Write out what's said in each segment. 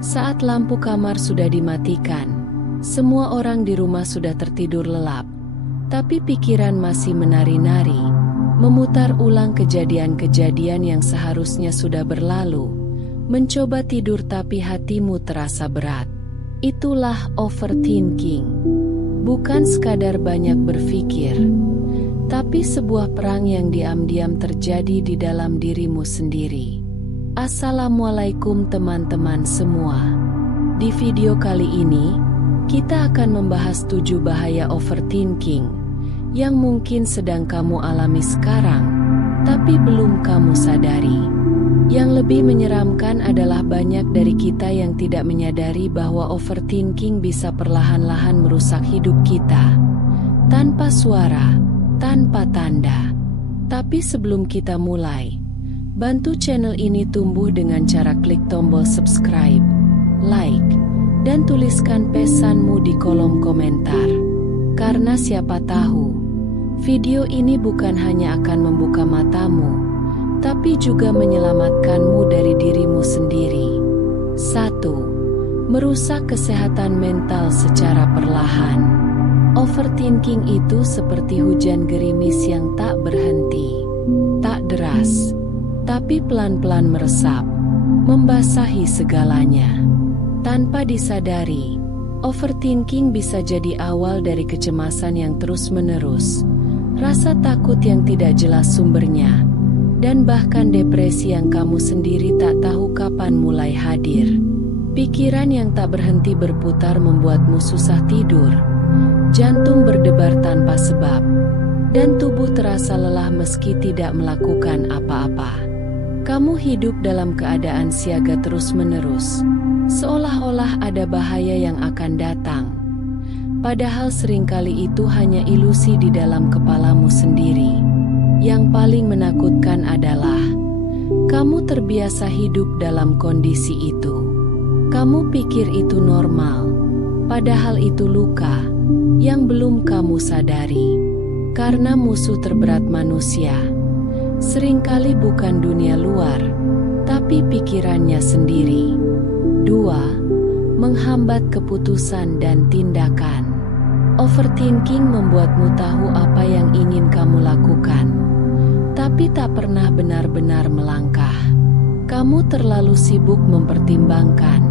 Saat lampu kamar sudah dimatikan, semua orang di rumah sudah tertidur lelap, tapi pikiran masih menari-nari, memutar ulang kejadian-kejadian yang seharusnya sudah berlalu, mencoba tidur tapi hatimu terasa berat. Itulah overthinking. Bukan sekadar banyak berpikir, tapi sebuah perang yang diam-diam terjadi di dalam dirimu sendiri. Assalamualaikum teman-teman semua. Di video kali ini, kita akan membahas 7 bahaya overthinking yang mungkin sedang kamu alami sekarang, tapi belum kamu sadari. Yang lebih menyeramkan adalah banyak dari kita yang tidak menyadari bahwa overthinking bisa perlahan-lahan merusak hidup kita, tanpa suara, tanpa tanda. Tapi sebelum kita mulai, bantu channel ini tumbuh dengan cara klik tombol subscribe, like, dan tuliskan pesanmu di kolom komentar. Karena siapa tahu, video ini bukan hanya akan membuka matamu, tapi juga menyelamatkanmu dari dirimu sendiri. 1. Merusak kesehatan mental secara perlahan. Overthinking itu seperti hujan gerimis yang tak berhenti, tak deras, tapi pelan-pelan meresap, membasahi segalanya. Tanpa disadari, overthinking bisa jadi awal dari kecemasan yang terus-menerus, rasa takut yang tidak jelas sumbernya, dan bahkan depresi yang kamu sendiri tak tahu kapan mulai hadir. Pikiran yang tak berhenti berputar membuatmu susah tidur, jantung berdebar tanpa sebab, dan tubuh terasa lelah meski tidak melakukan apa-apa. Kamu hidup dalam keadaan siaga terus-menerus, seolah-olah ada bahaya yang akan datang. Padahal seringkali itu hanya ilusi di dalam kepalamu sendiri. Yang paling menakutkan adalah kamu terbiasa hidup dalam kondisi itu. Kamu pikir itu normal, padahal itu luka yang belum kamu sadari. Karena musuh terberat manusia seringkali bukan dunia luar, tapi pikirannya sendiri. 2. Menghambat keputusan dan tindakan. Overthinking membuatmu tahu apa yang ingin kamu lakukan, tapi tak pernah benar-benar melangkah. Kamu terlalu sibuk mempertimbangkan,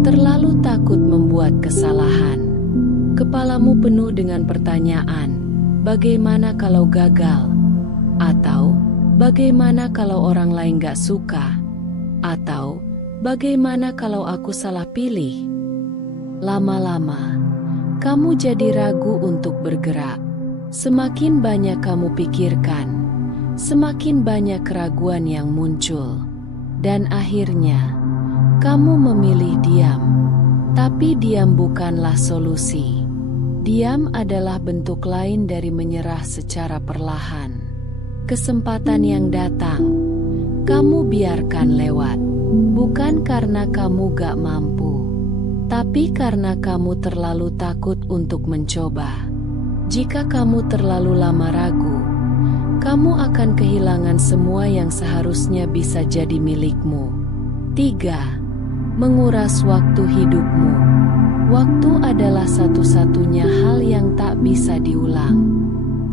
terlalu takut membuat kesalahan. Kepalamu penuh dengan pertanyaan, bagaimana kalau gagal? Atau, bagaimana kalau orang lain gak suka? Atau, bagaimana kalau aku salah pilih? Lama-lama, kamu jadi ragu untuk bergerak. Semakin banyak kamu pikirkan, semakin banyak keraguan yang muncul, dan akhirnya kamu memilih diam. Tapi diam bukanlah solusi. Diam adalah bentuk lain dari menyerah secara perlahan. Kesempatan yang datang, kamu biarkan lewat, bukan karena kamu gak mampu, tapi karena kamu terlalu takut untuk mencoba. Jika kamu terlalu lama ragu, kamu akan kehilangan semua yang seharusnya bisa jadi milikmu. 3. Menguras waktu hidupmu. Waktu adalah satu-satunya hal yang tak bisa diulang.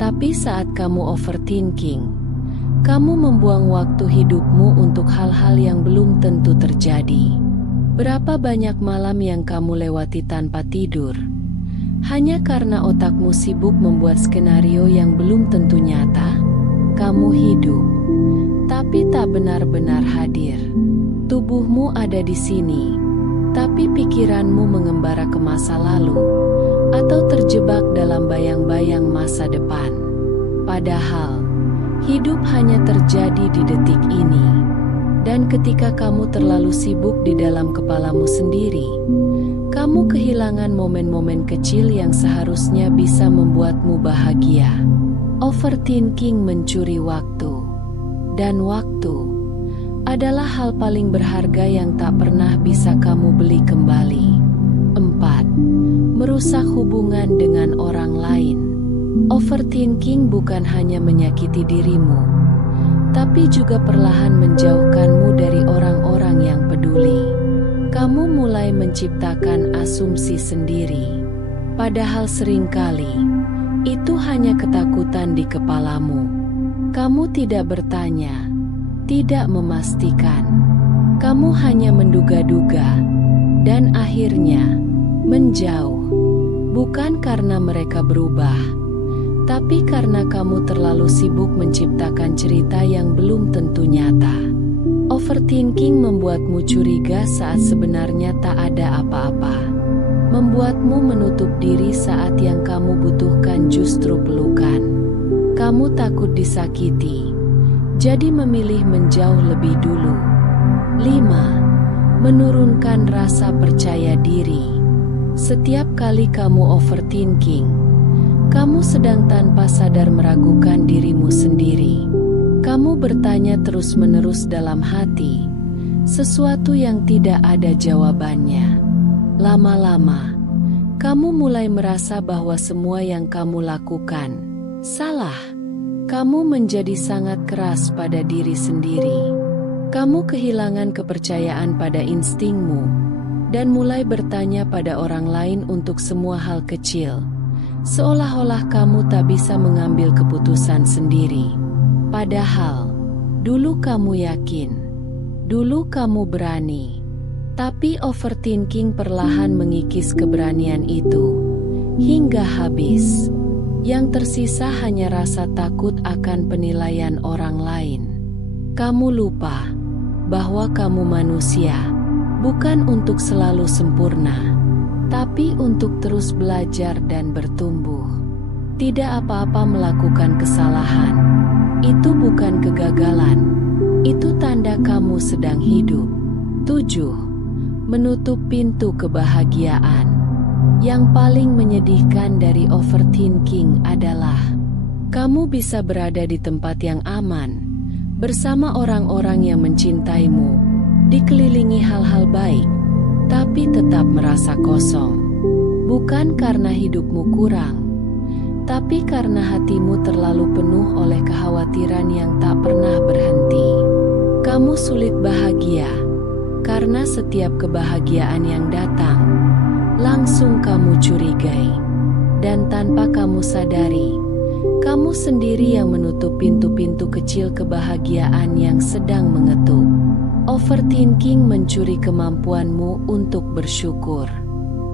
Tapi saat kamu overthinking, kamu membuang waktu hidupmu untuk hal-hal yang belum tentu terjadi. Berapa banyak malam yang kamu lewati tanpa tidur, hanya karena otakmu sibuk membuat skenario yang belum tentu nyata? Kamu hidup, tapi tak benar-benar hadir. Tubuhmu ada di sini, tapi pikiranmu mengembara ke masa lalu, atau terjebak dalam bayang-bayang masa depan. Padahal, hidup hanya terjadi di detik ini. Dan ketika kamu terlalu sibuk di dalam kepalamu sendiri, kamu kehilangan momen-momen kecil yang seharusnya bisa membuatmu bahagia. Overthinking mencuri waktu, dan waktu adalah hal paling berharga yang tak pernah bisa kamu beli kembali. 4. Merusak hubungan dengan orang lain. Overthinking bukan hanya menyakiti dirimu, tapi juga perlahan menjauhkanmu dari orang-orang yang peduli. Kamu mulai menciptakan asumsi sendiri, padahal seringkali itu hanya ketakutan di kepalamu. Kamu tidak bertanya, tidak memastikan. Kamu hanya menduga-duga, dan akhirnya menjauh. Bukan karena mereka berubah, tapi karena kamu terlalu sibuk menciptakan cerita yang belum tentu nyata. Overthinking membuatmu curiga saat sebenarnya tak ada apa-apa. Membuatmu menutup diri saat yang kamu butuhkan justru pelukan. Kamu takut disakiti, jadi memilih menjauh lebih dulu. 5. Menurunkan rasa percaya diri. Setiap kali kamu overthinking, kamu sedang tanpa sadar meragukan dirimu sendiri. Kamu bertanya terus-menerus dalam hati, sesuatu yang tidak ada jawabannya. Lama-lama, kamu mulai merasa bahwa semua yang kamu lakukan salah. Kamu menjadi sangat keras pada diri sendiri. Kamu kehilangan kepercayaan pada instingmu dan mulai bertanya pada orang lain untuk semua hal kecil, seolah-olah kamu tak bisa mengambil keputusan sendiri. Padahal, dulu kamu yakin, dulu kamu berani. Tapi overthinking perlahan mengikis keberanian itu hingga habis. Yang tersisa hanya rasa takut akan penilaian orang lain. Kamu lupa bahwa kamu manusia, bukan untuk selalu sempurna, tapi untuk terus belajar dan bertumbuh. Tidak apa-apa melakukan kesalahan. Itu bukan kegagalan. Itu tanda kamu sedang hidup. 7. Menutup pintu kebahagiaan. Yang paling menyedihkan dari overthinking adalah kamu bisa berada di tempat yang aman, bersama orang-orang yang mencintaimu, dikelilingi hal-hal baik, tapi tetap merasa kosong. Bukan karena hidupmu kurang, tapi karena hatimu terlalu penuh oleh kekhawatiran yang tak pernah berhenti. Kamu sulit bahagia, karena setiap kebahagiaan yang datang, langsung kamu curigai. Dan tanpa kamu sadari, kamu sendiri yang menutup pintu-pintu kecil kebahagiaan yang sedang mengetuk. Overthinking mencuri kemampuanmu untuk bersyukur.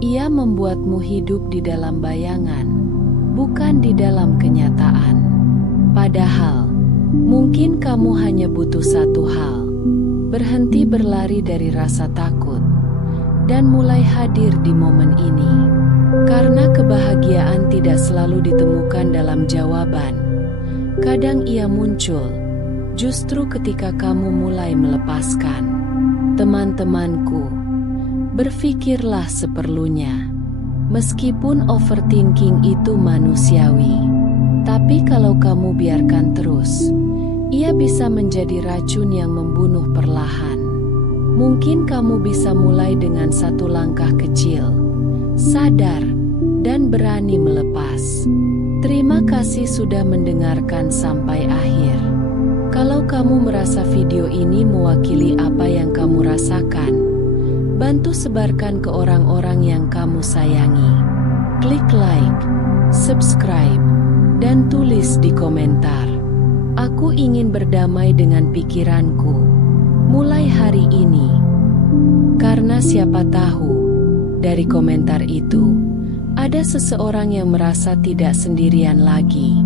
Ia membuatmu hidup di dalam bayangan, bukan di dalam kenyataan. Padahal, mungkin kamu hanya butuh satu hal: berhenti berlari dari rasa takut, dan mulai hadir di momen ini. Karena kebahagiaan tidak selalu ditemukan dalam jawaban. Kadang ia muncul justru ketika kamu mulai melepaskan. Teman-temanku, berpikirlah seperlunya. Meskipun overthinking itu manusiawi, tapi kalau kamu biarkan terus, ia bisa menjadi racun yang membunuh perlahan. Mungkin kamu bisa mulai dengan satu langkah kecil, sadar, dan berani melepas. Terima kasih sudah mendengarkan sampai akhir. Kalau kamu merasa video ini mewakili apa yang kamu rasakan, bantu sebarkan ke orang-orang yang kamu sayangi. Klik like, subscribe, dan tulis di komentar. Aku ingin berdamai dengan pikiranku mulai hari ini. Karena siapa tahu, dari komentar itu, ada seseorang yang merasa tidak sendirian lagi.